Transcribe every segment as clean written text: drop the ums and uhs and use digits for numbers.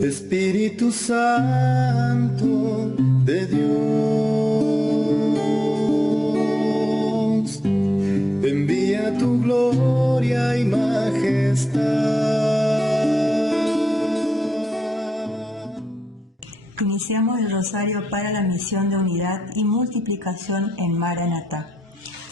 Espíritu Santo de Dios, envía tu gloria y majestad. Iniciamos el rosario para la misión de unidad y multiplicación en Maranatá.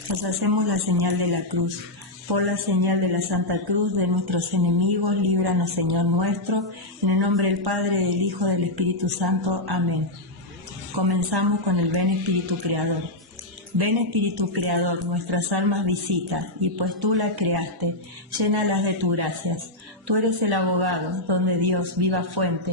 Nos hacemos la señal de la cruz. Por la señal de la Santa Cruz de nuestros enemigos, líbranos, Señor nuestro, en el nombre del Padre, del Hijo, del Espíritu Santo. Amén. Comenzamos con el Ven Espíritu Creador. Ven Espíritu Creador, nuestras almas visita, y pues tú la creaste, llénalas de tu gracias. Tú eres el abogado, donde Dios, viva fuente,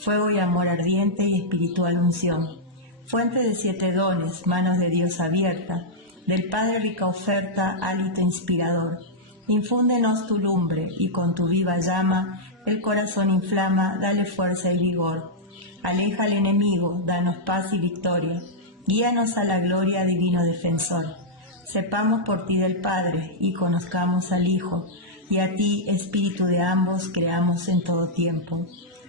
fuego y amor ardiente y espiritual unción. Fuente de 7 dones, manos de Dios abierta, del Padre rica oferta, hálito inspirador. Infúndenos tu lumbre, y con tu viva llama, el corazón inflama, dale fuerza y vigor. Aleja al enemigo, danos paz y victoria. Guíanos a la gloria, divino defensor. Sepamos por ti del Padre, y conozcamos al Hijo, y a ti, Espíritu de ambos, creamos en todo tiempo.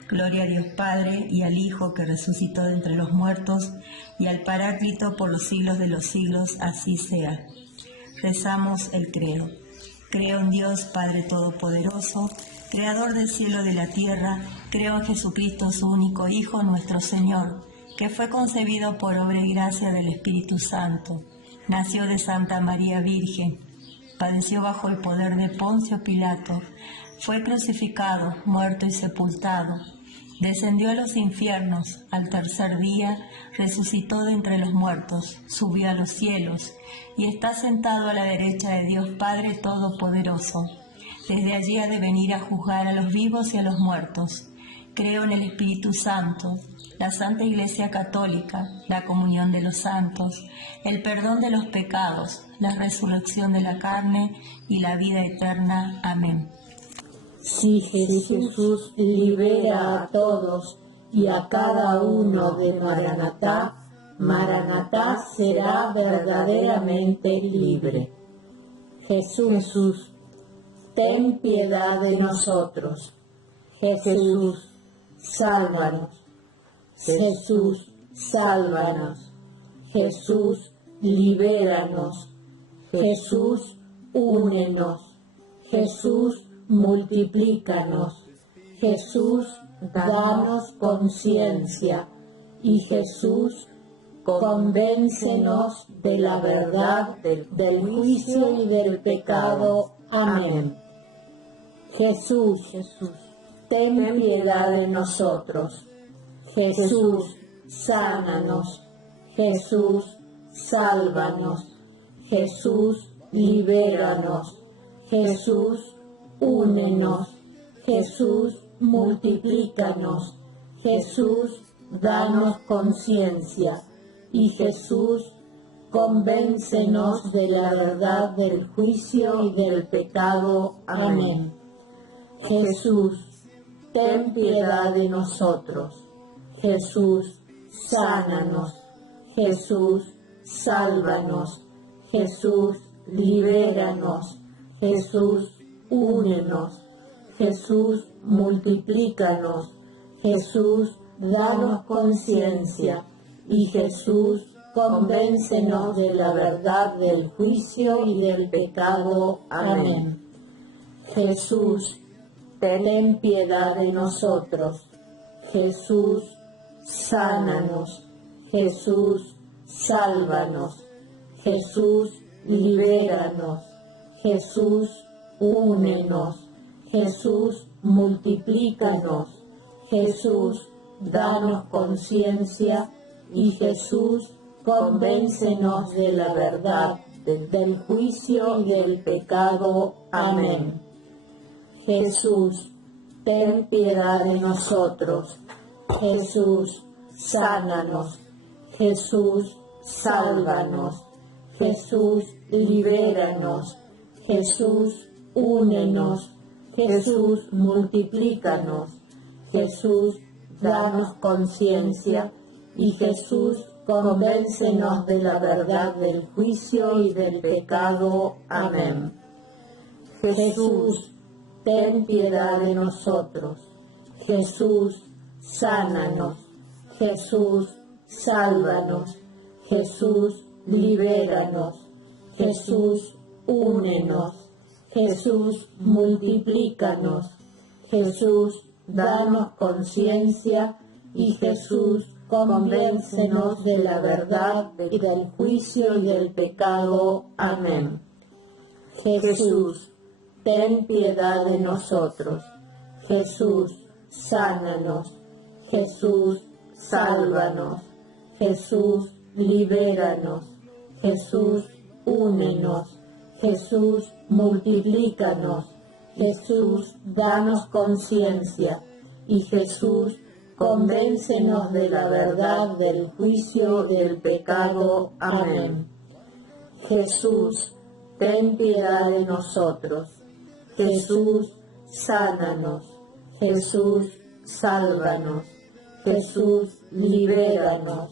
Gloria a Dios Padre, y al Hijo que resucitó de entre los muertos, y al Paráclito por los siglos de los siglos, así sea. Rezamos el credo. Creo en Dios Padre Todopoderoso, Creador del cielo y de la tierra. Creo en Jesucristo, su único Hijo, nuestro Señor, que fue concebido por obra y gracia del Espíritu Santo. Nació de Santa María Virgen, padeció bajo el poder de Poncio Pilato, fue crucificado, muerto y sepultado. Descendió a los infiernos, al tercer día resucitó de entre los muertos, subió a los cielos y está sentado a la derecha de Dios Padre Todopoderoso. Desde allí ha de venir a juzgar a los vivos y a los muertos. Creo en el Espíritu Santo, la Santa Iglesia Católica, la comunión de los santos, el perdón de los pecados, la resurrección de la carne y la vida eterna. Amén. Si Jesús libera a todos y a cada uno de Maranatá, Maranatá será verdaderamente libre. Jesús, ten piedad de nosotros. Jesús, sálvanos. Jesús, sálvanos. Jesús, libéranos. Jesús, únenos. Jesús, multiplícanos. Jesús, danos conciencia. Y Jesús, convéncenos de la verdad, del juicio y del pecado. Amén. Jesús, ten piedad de nosotros. Jesús, sánanos. Jesús, sálvanos. Jesús, libéranos. Jesús, únenos. Jesús, multiplícanos. Jesús, danos conciencia. Y Jesús, convéncenos de la verdad, del juicio y del pecado. Amén. Jesús, ten piedad de nosotros. Jesús, sánanos. Jesús, sálvanos. Jesús, libéranos. Jesús, únenos. Jesús, multiplícanos. Jesús, danos conciencia. Y Jesús, convéncenos de la verdad, del juicio y del pecado. Amén. Jesús, ten piedad de nosotros. Jesús, sánanos. Jesús, sálvanos. Jesús, libéranos. Jesús, únenos. Jesús, multiplícanos. Jesús, danos conciencia. Y Jesús, convéncenos de la verdad, del juicio y del pecado. Amén. Jesús, ten piedad de nosotros. Jesús, sánanos. Jesús, sálvanos. Jesús, libéranos. Jesús, únenos. Jesús, multiplícanos. Jesús, danos conciencia. Y Jesús, convéncenos de la verdad, del juicio y del pecado. Amén. Jesús, ten piedad de nosotros. Jesús, sánanos. Jesús, sálvanos. Jesús, libéranos. Jesús, únenos. Jesús, multiplícanos. Jesús, danos conciencia. Y Jesús, convéncenos de la verdad y del juicio y del pecado. Amén. Jesús, ten piedad de nosotros. Jesús, sánanos. Jesús, sálvanos. Jesús, libéranos. Jesús, únenos. Jesús, multiplícanos. Jesús, danos conciencia. Y Jesús, convéncenos de la verdad, del juicio y del pecado. Amén. Jesús, ten piedad de nosotros. Jesús, sánanos. Jesús, sálvanos. Jesús, libéranos.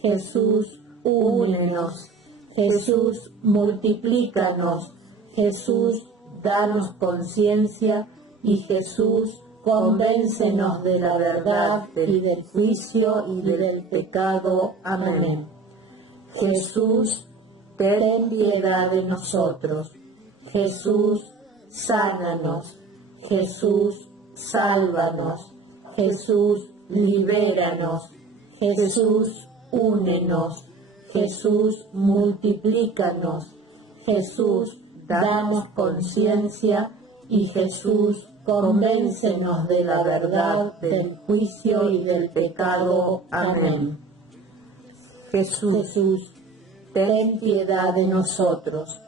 Jesús, únenos. Jesús, multiplícanos. Jesús, danos conciencia. Y Jesús, convéncenos de la verdad y del juicio y del pecado. Amén. Jesús, ten piedad de nosotros. Jesús, sánanos. Jesús, sálvanos. Jesús, libéranos. Jesús, únenos. Jesús, multiplícanos. Jesús, danos conciencia. Y Jesús, convéncenos de la verdad, del juicio y del pecado. Amén. Jesús, ten piedad de nosotros.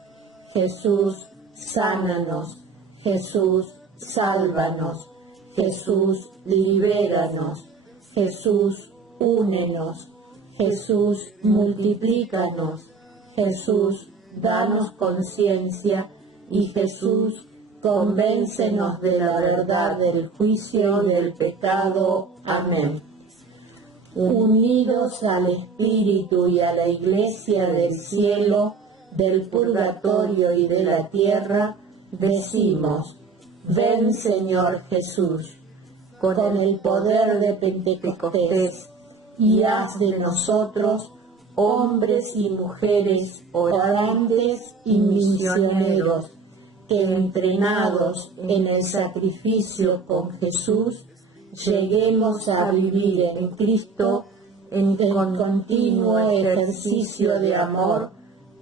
Jesús, sánanos. Jesús, sálvanos. Jesús, libéranos. Jesús, únenos. Jesús, multiplícanos. Jesús, danos conciencia. Y Jesús, convéncenos de la verdad, del juicio y del pecado. Amén. Unidos al Espíritu y a la Iglesia del cielo, del purgatorio y de la tierra, decimos: ven, Señor Jesús, con el poder de Pentecostés, y haz de nosotros hombres y mujeres orantes y misioneros, que entrenados en el sacrificio con Jesús, lleguemos a vivir en Cristo en continuo ejercicio de amor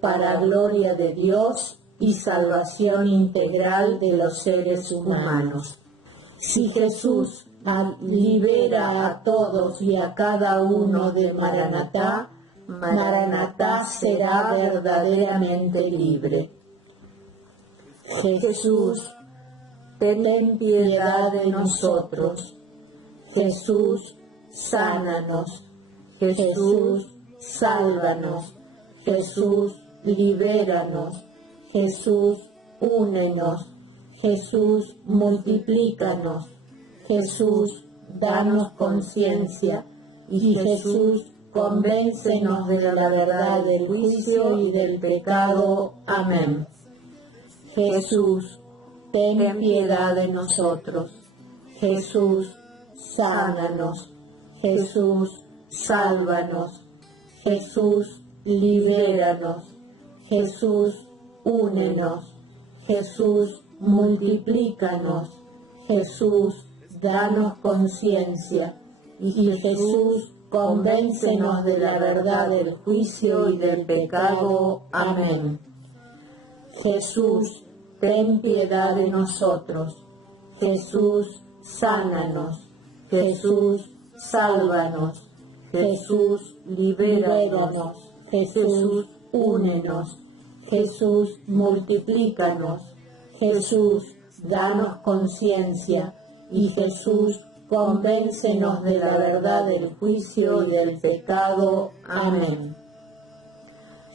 para gloria de Dios y salvación integral de los seres humanos. Si Jesús libera a todos y a cada uno de Maranatá, Maranatá será verdaderamente libre. Jesús, ten piedad de nosotros. Jesús, sánanos. Jesús, sálvanos. Jesús, libéranos. Jesús, únenos. Jesús, multiplícanos. Jesús, danos conciencia. Y Jesús, convéncenos de la verdad, del juicio y del pecado. Amén. Jesús, ten piedad de nosotros. Jesús, sánanos. Jesús, sálvanos. Jesús, libéranos. Jesús, únenos. Jesús, multiplícanos. Jesús, danos conciencia. Y Jesús, convéncenos de la verdad, del juicio y del pecado. Amén. Jesús, ten piedad de nosotros. Jesús, sánanos. Jesús, sálvanos. Jesús, libéranos. Jesús, únenos. Jesús, multiplícanos. Jesús, danos conciencia. Y Jesús, convéncenos de la verdad, del juicio y del pecado. Amén.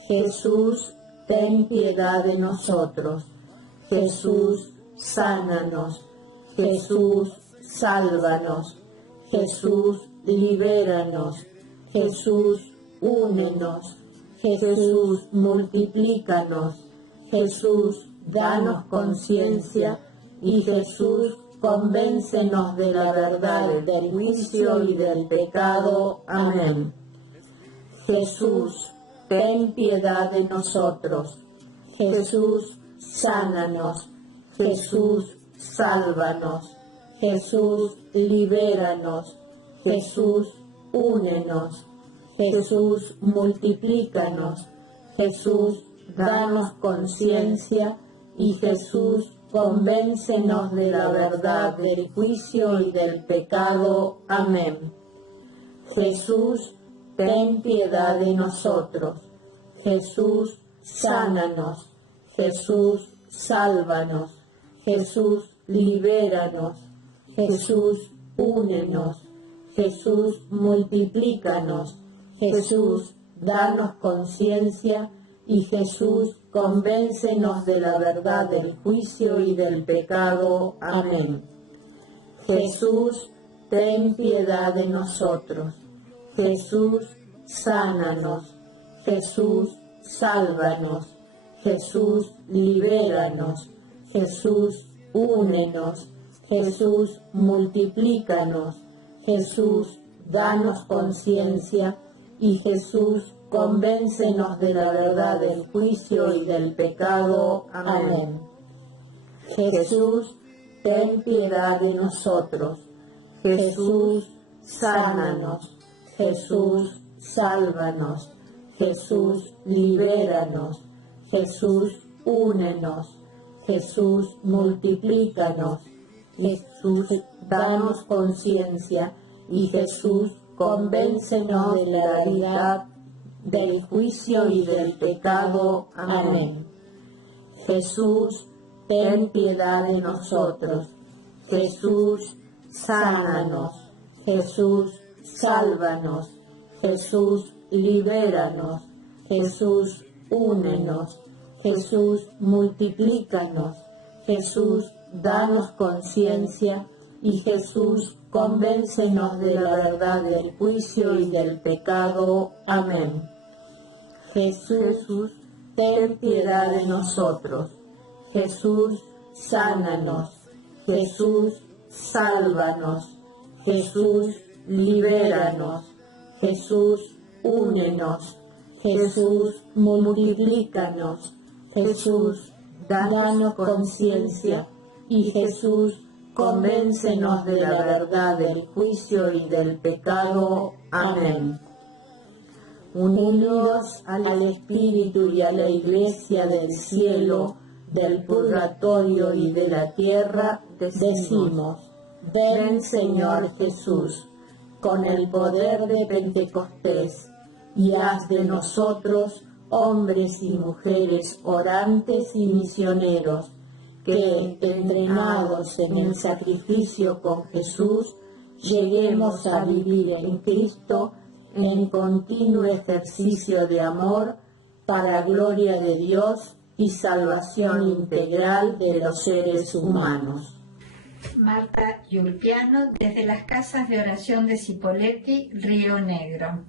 Jesús, ten piedad de nosotros. Jesús, sánanos. Jesús, sálvanos. Jesús, libéranos. Jesús, únenos. Jesús, multiplícanos. Jesús, danos conciencia. Y Jesús, convéncenos de la verdad, del juicio y del pecado. Amén. Jesús, ten piedad de nosotros. Jesús, sánanos. Jesús, sálvanos. Jesús, libéranos. Jesús, únenos. Jesús, multiplícanos. Jesús, danos conciencia. Y Jesús, convéncenos de la verdad, del juicio y del pecado. Amén. Jesús, ten piedad de nosotros. Jesús, sánanos. Jesús, sálvanos. Jesús, libéranos. Jesús, únenos. Jesús, multiplícanos. Jesús, danos conciencia. Y Jesús, convéncenos de la verdad, del juicio y del pecado. Amén. Jesús, ten piedad de nosotros. Jesús, sánanos. Jesús, sálvanos. Jesús, libéranos. Jesús, únenos. Jesús, multiplícanos. Jesús, danos conciencia. Y Jesús, convéncenos de la verdad, del juicio y del pecado. Amén. Jesús, ten piedad de nosotros. Jesús, sánanos. Jesús, sálvanos. Jesús, libéranos. Jesús, únenos. Jesús, multiplícanos. Jesús, danos conciencia. Y Jesús, convéncenos de la verdad, del juicio y del pecado. Amén. Jesús, ten piedad de nosotros. Jesús, sánanos. Jesús, sálvanos. Jesús, libéranos. Jesús, únenos. Jesús, multiplícanos. Jesús, danos conciencia. Y Jesús, convéncenos de la verdad, del juicio y del pecado. Amén. Jesús, ten piedad de nosotros. Jesús, sánanos. Jesús, sálvanos. Jesús, libéranos. Jesús, únenos. Jesús, multiplícanos. Jesús, danos conciencia. Y Jesús, convéncenos de la verdad, del juicio y del pecado. Amén. Unidos al Espíritu y a la Iglesia del cielo, del purgatorio y de la tierra, decimos: ven, Señor Jesús, con el poder de Pentecostés, y haz de nosotros hombres y mujeres orantes y misioneros, que, entrenados en el sacrificio con Jesús, lleguemos a vivir en Cristo en continuo ejercicio de amor para gloria de Dios y salvación integral de los seres humanos. Marta Yulpiano, desde las casas de oración de Cipolletti, Río Negro.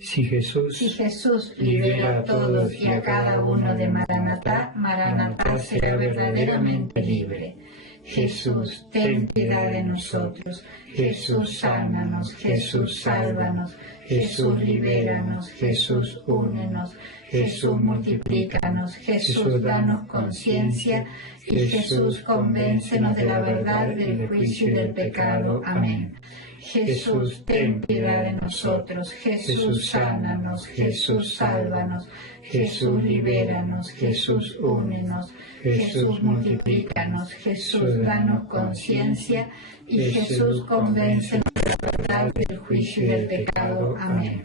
Si Jesús libera a todos y a cada uno de Maranatá, Maranatá será verdaderamente libre. Jesús, ten piedad de nosotros. Jesús, sánanos. Jesús, sálvanos. Jesús, libéranos. Jesús, únenos. Jesús, multiplícanos. Jesús, danos conciencia. Y Jesús, convéncenos de la verdad, del juicio y del pecado. Amén. Jesús, ten piedad de nosotros. Jesús, sánanos. Jesús, sálvanos. Jesús, libéranos. Jesús, únenos. Jesús, multiplícanos. Jesús, danos conciencia. Y Jesús, convéncenos de la verdad, del juicio y del pecado. Amén.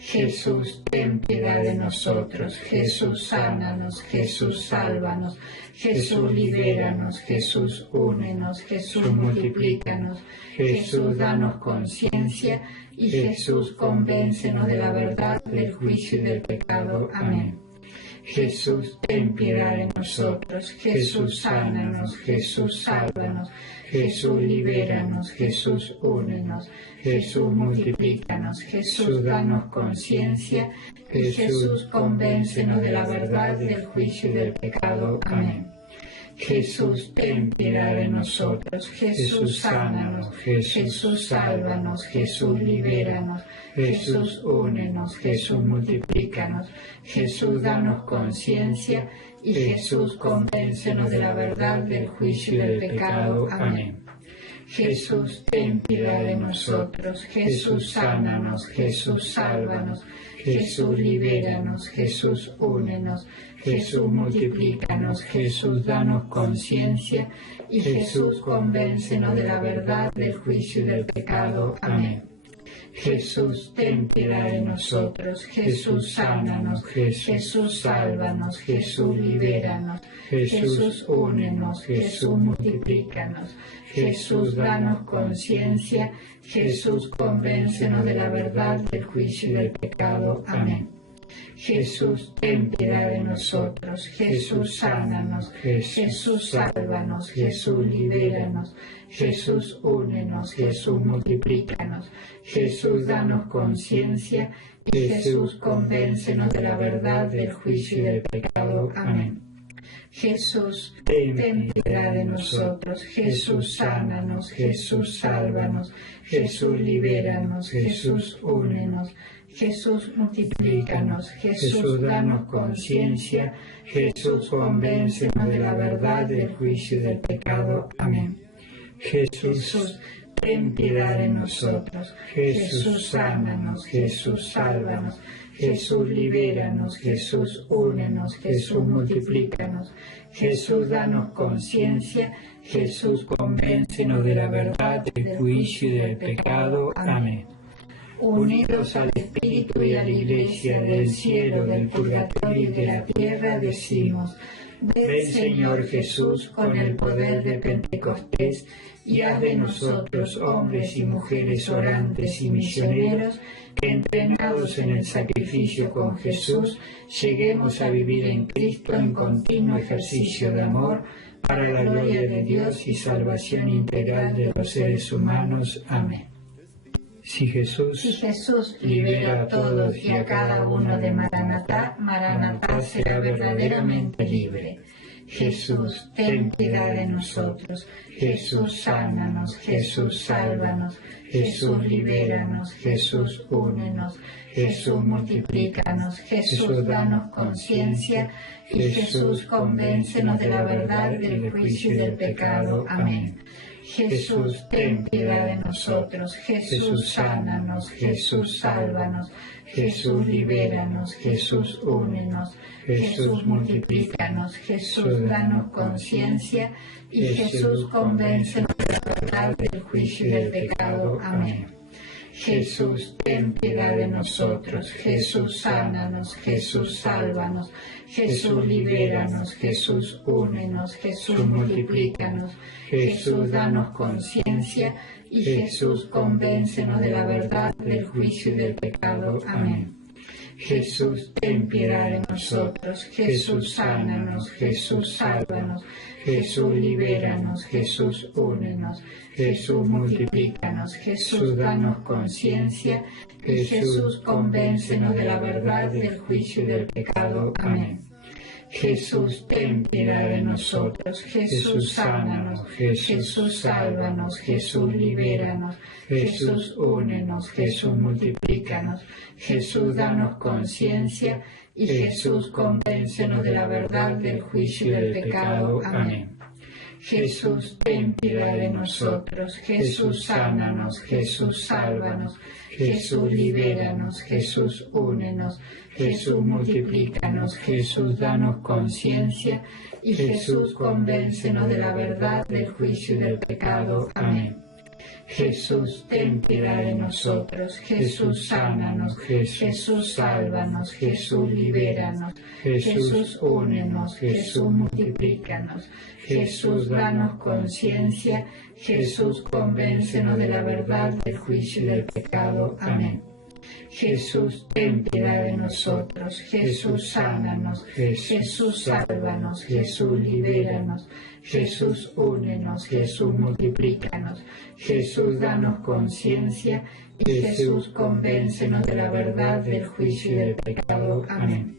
Jesús, ten piedad de nosotros. Jesús, sánanos. Jesús, sálvanos. Jesús, libéranos. Jesús, únenos. Jesús, multiplícanos. Jesús, danos conciencia. Y Jesús, convéncenos de la verdad, del juicio y del pecado. Amén. Jesús, ten piedad de nosotros. Jesús, sánanos. Jesús, sálvanos. Jesús, libéranos. Jesús, únenos. Jesús, multiplícanos. Jesús, danos conciencia. Y Jesús, convéncenos de la verdad, del juicio y del pecado. Amén. Jesús, ten piedad de nosotros. Jesús, sánanos. Jesús, sálvanos. Jesús, libéranos. Jesús, únenos. Jesús, multiplícanos. Jesús, danos conciencia. Y Jesús, convéncenos de la verdad, del juicio y del pecado. Amén. Jesús, ten piedad de nosotros. Jesús, sánanos. Jesús, sálvanos. Jesús, libéranos. Jesús, únenos. Jesús, multiplícanos. Jesús, danos conciencia. Y Jesús, convéncenos de la verdad, del juicio y del pecado. Amén. Jesús, ten piedad de nosotros. Jesús, sánanos. Jesús, sálvanos. Jesús, libéranos. Jesús, únenos. Jesús, multiplícanos. Jesús, danos conciencia. Jesús, convéncenos de la verdad, del juicio y del pecado. Amén. Jesús, ten piedad de nosotros. Jesús, sánanos. Jesús, sálvanos. Jesús, libéranos. Jesús, únenos. Jesús, multiplícanos. Jesús, danos conciencia. Y Jesús, convéncenos de la verdad, del juicio y del pecado. Amén. Jesús, ten piedad de nosotros. Jesús, sánanos. Jesús, sálvanos. Jesús, libéranos. Jesús, únenos. Jesús, multiplícanos. Jesús, danos conciencia. Jesús, convéncenos de la verdad, del juicio y del pecado. Amén. Jesús, ten piedad de nosotros. Jesús, sánanos. Jesús, sálvanos. Jesús, libéranos. Jesús, únenos. Jesús, multiplícanos. Jesús, danos conciencia. Jesús, convéncenos de la verdad, del juicio y del pecado. Amén. Unidos al Espíritu y a la Iglesia, del cielo, del purgatorio y de la tierra, decimos: ven, Señor Jesús, con el poder de Pentecostés, y haz de nosotros, hombres y mujeres orantes y misioneros, que entrenados en el sacrificio con Jesús, lleguemos a vivir en Cristo en continuo ejercicio de amor, para la gloria de Dios y salvación integral de los seres humanos. Amén. Si Jesús libera a todos y a cada uno de Maranatá, Maranatá será verdaderamente libre. Jesús, ten piedad de nosotros. Jesús, sánanos. Jesús, sálvanos. Jesús, libéranos. Jesús, únenos. Jesús, multiplícanos. Jesús, danos conciencia. Y Jesús, convéncenos de la verdad, del juicio y del pecado. Amén. Jesús, ten piedad de nosotros. Jesús, sánanos. Jesús, sálvanos. Jesús, libéranos. Jesús, únenos. Jesús, multiplícanos. Jesús, danos conciencia. Y Jesús, convéncenos de la verdad, del juicio y del pecado. Amén. Jesús, ten piedad de nosotros. Jesús, sánanos. Jesús, sálvanos. Jesús, libéranos. Jesús, únenos. Jesús, multiplícanos. Jesús, danos conciencia. Y Jesús, convéncenos de la verdad, del juicio y del pecado. Amén. Jesús, ten piedad de nosotros. Jesús, sánanos. Jesús, sálvanos. Jesús, libéranos. Jesús, únenos. Jesús, multiplícanos. Jesús, danos conciencia. Y Jesús, convéncenos de la verdad, del juicio y del pecado. Amén. Jesús, ten piedad de nosotros. Jesús, sánanos. Jesús, sálvanos. Jesús, libéranos. Jesús, únenos. Jesús, multiplícanos. Jesús, danos conciencia. Y Jesús, convéncenos de la verdad, del juicio y del pecado. Amén. Jesús, ten piedad de nosotros. Jesús, sánanos. Jesús, sálvanos. Jesús, libéranos. Jesús, únenos. Jesús, multiplícanos. Jesús, danos conciencia. Y Jesús, convéncenos de la verdad, del juicio y del pecado. Amén. Jesús, ten piedad de nosotros. Jesús, sánanos. Jesús, sálvanos. Jesús, libéranos. Jesús, únenos. Jesús, multiplícanos. Jesús, danos conciencia. Jesús, convéncenos de la verdad, del juicio y del pecado. Amén. Jesús, ten piedad de nosotros. Jesús, sánanos. Jesús, sálvanos. Jesús, libéranos. Jesús, únenos. Jesús, multiplícanos. Jesús, danos conciencia. Y Jesús, convéncenos de la verdad, del juicio y del pecado. Amén.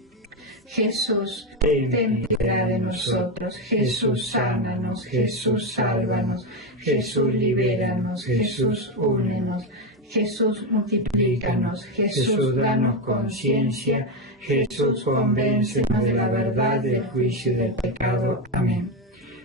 Jesús, ten piedad de nosotros. Jesús, sánanos. Jesús, sálvanos. Jesús, libéranos. Jesús, únenos. Jesús, multiplícanos. Jesús, danos conciencia. Jesús, convéncenos de la verdad, del juicio y del pecado. Amén.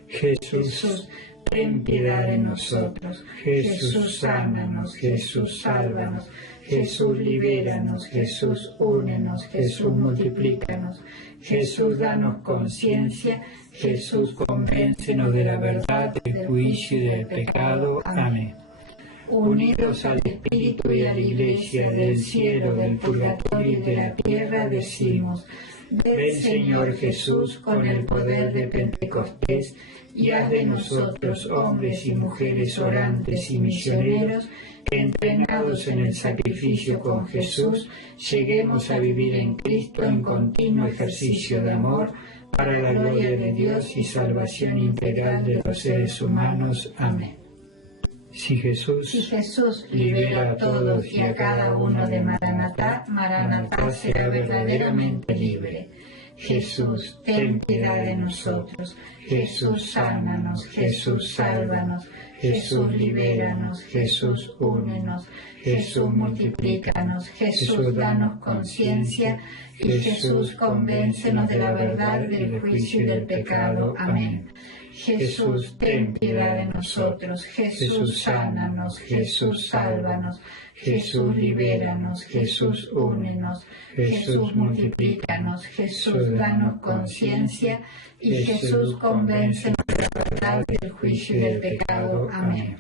Jesús, ten piedad de nosotros. Jesús, sánanos. Jesús, sálvanos. Jesús, libéranos. Jesús, únenos. Jesús, multiplícanos. Jesús, danos conciencia. Jesús, convéncenos de la verdad, del juicio y del pecado. Amén. Unidos al Espíritu y a la Iglesia, del cielo, del purgatorio y de la tierra, decimos: ven, Señor Jesús, con el poder de Pentecostés, y haz de nosotros, hombres y mujeres orantes y misioneros, que entrenados en el sacrificio con Jesús, lleguemos a vivir en Cristo en continuo ejercicio de amor, para la gloria de Dios y salvación integral de los seres humanos. Amén. Si Jesús libera a todos y a cada uno de Maranatá, Maranatá será verdaderamente libre. Jesús, ten piedad de nosotros. Jesús, sánanos. Jesús, sálvanos. Jesús, libéranos. Jesús, únenos. Jesús, multiplícanos. Jesús, danos conciencia. Y Jesús, convéncenos de la verdad, del juicio y del pecado. Amén. Jesús, ten piedad de nosotros. Jesús, sánanos. Jesús, sálvanos. Jesús, libéranos. Jesús, únenos. Jesús, multiplícanos. Jesús, danos conciencia. Y Jesús, convéncenos de la verdad, del juicio y del pecado. Amén.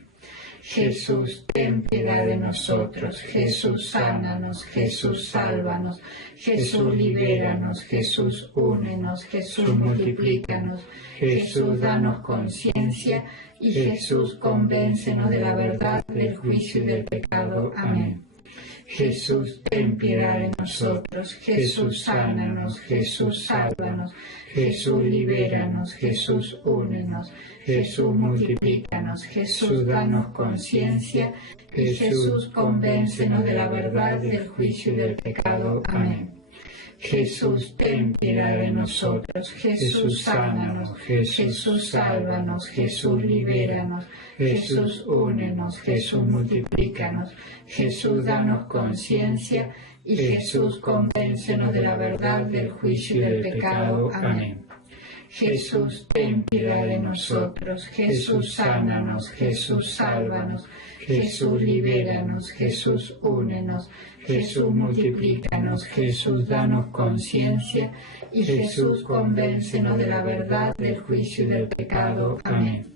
Jesús, ten piedad de nosotros. Jesús, sánanos. Jesús, sálvanos. Jesús, libéranos. Jesús, únenos. Jesús, multiplícanos. Jesús, danos conciencia. Y Jesús, convéncenos de la verdad, del juicio y del pecado. Amén. Jesús, ten piedad de nosotros. Jesús, sánanos. Jesús, sálvanos. Jesús, libéranos. Jesús, únenos. Jesús, multiplícanos. Jesús, danos conciencia. Y Jesús, convéncenos de la verdad, del juicio y del pecado. Amén. Jesús, ten piedad de nosotros. Jesús, sánanos. Jesús, sálvanos. Jesús, libéranos. Jesús, únenos. Jesús, multiplícanos. Jesús, danos conciencia. Y Jesús, convéncenos de la verdad, del juicio y del pecado. Amén. Jesús, ten piedad de nosotros. Jesús, sánanos. Jesús, sálvanos. Jesús, libéranos. Jesús, únenos. Jesús, multiplícanos. Jesús, danos conciencia. Y Jesús, convéncenos de la verdad, del juicio y del pecado. Amén.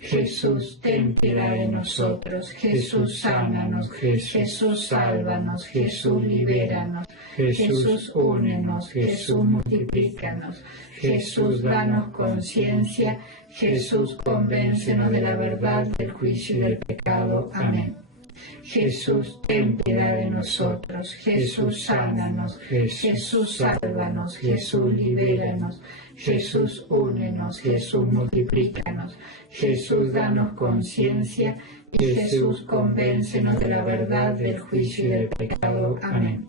Jesús, ten piedad de nosotros. Jesús, sánanos. Jesús, sálvanos. Jesús, libéranos. Jesús, únenos. Jesús, multiplícanos. Jesús, danos conciencia. Jesús, convéncenos de la verdad, del juicio y del pecado. Amén. Jesús, ten piedad de nosotros. Jesús, sánanos. Jesús, sálvanos. Jesús, libéranos. Jesús, únenos. Jesús, multiplícanos. Jesús, danos conciencia. Y Jesús, convéncenos de la verdad, del juicio y del pecado. Amén.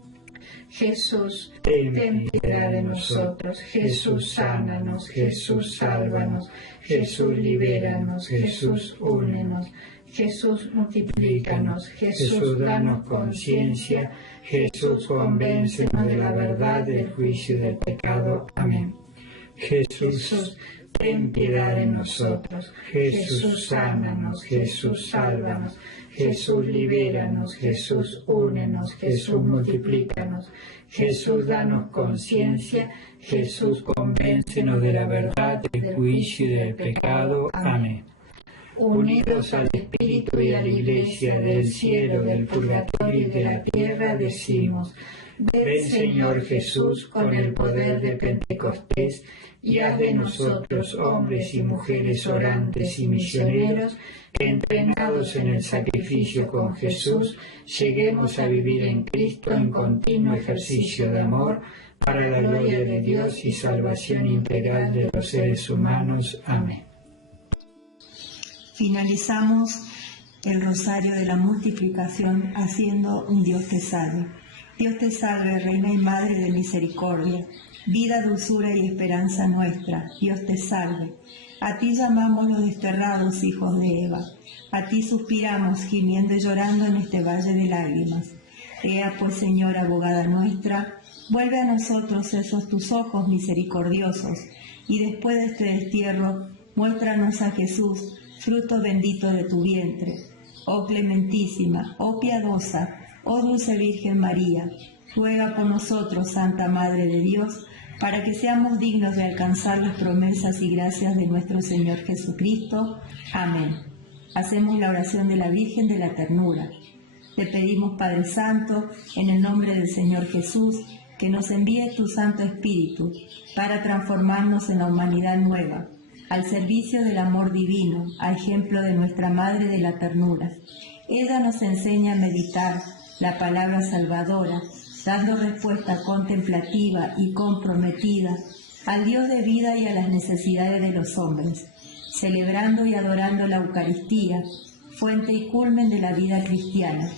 Jesús, ten piedad de nosotros. Jesús, sánanos. Jesús, sálvanos. Jesús, libéranos. Jesús, únenos. Jesús, multiplícanos. Jesús, danos conciencia. Jesús, convéncenos de la verdad, del juicio y del pecado. Amén. Jesús, ten piedad de nosotros. Jesús, sánanos. Jesús, sálvanos. Jesús, libéranos. Jesús, únenos. Jesús, multiplícanos. Jesús, danos conciencia. Jesús, convéncenos de la verdad, del juicio y del pecado. Amén. Unidos al Espíritu y a la Iglesia, del cielo, del purgatorio y de la tierra, decimos: ven, Señor Jesús, con el poder de Pentecostés, y haz de nosotros, hombres y mujeres orantes y misioneros, que entrenados en el sacrificio con Jesús, lleguemos a vivir en Cristo en continuo ejercicio de amor, para la gloria de Dios y salvación integral de los seres humanos. Amén. Finalizamos el rosario de la multiplicación haciendo un Dios te salve. Dios te salve, Reina y Madre de misericordia, vida, dulzura y esperanza nuestra. Dios te salve. A ti llamamos los desterrados hijos de Eva. A ti suspiramos, gimiendo y llorando en este valle de lágrimas. Ea pues, Señora, abogada nuestra, vuelve a nosotros esos tus ojos misericordiosos, y después de este destierro, muéstranos a Jesús, fruto bendito de tu vientre. Oh clementísima, oh piadosa, oh dulce Virgen María, ruega por nosotros, Santa Madre de Dios, para que seamos dignos de alcanzar las promesas y gracias de nuestro Señor Jesucristo. Amén. Hacemos la oración de la Virgen de la Ternura. Te pedimos, Padre Santo, en el nombre del Señor Jesús, que nos envíe tu Santo Espíritu para transformarnos en la humanidad nueva, al servicio del amor divino, a ejemplo de nuestra Madre de la Ternura. Ella nos enseña a meditar la palabra salvadora, dando respuesta contemplativa y comprometida al Dios de vida y a las necesidades de los hombres, celebrando y adorando la Eucaristía, fuente y culmen de la vida cristiana.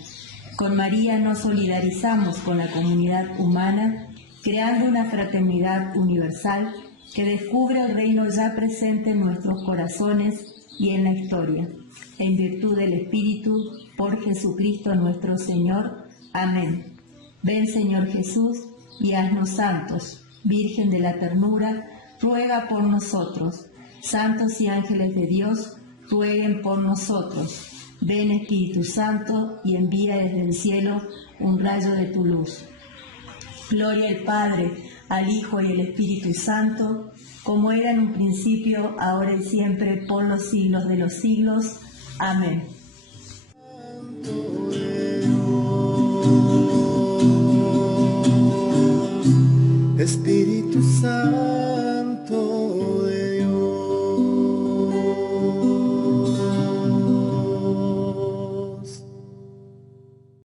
Con María nos solidarizamos con la comunidad humana, creando una fraternidad universal que descubre el reino ya presente en nuestros corazones y en la historia. En virtud del Espíritu, por Jesucristo nuestro Señor. Amén. Ven, Señor Jesús, y haznos santos. Virgen de la Ternura, ruega por nosotros. Santos y ángeles de Dios, rueguen por nosotros. Ven, Espíritu Santo, y envía desde el cielo un rayo de tu luz. Gloria al Padre, al Hijo y al Espíritu Santo, como era en un principio, ahora y siempre, por los siglos de los siglos. Amén. Espíritu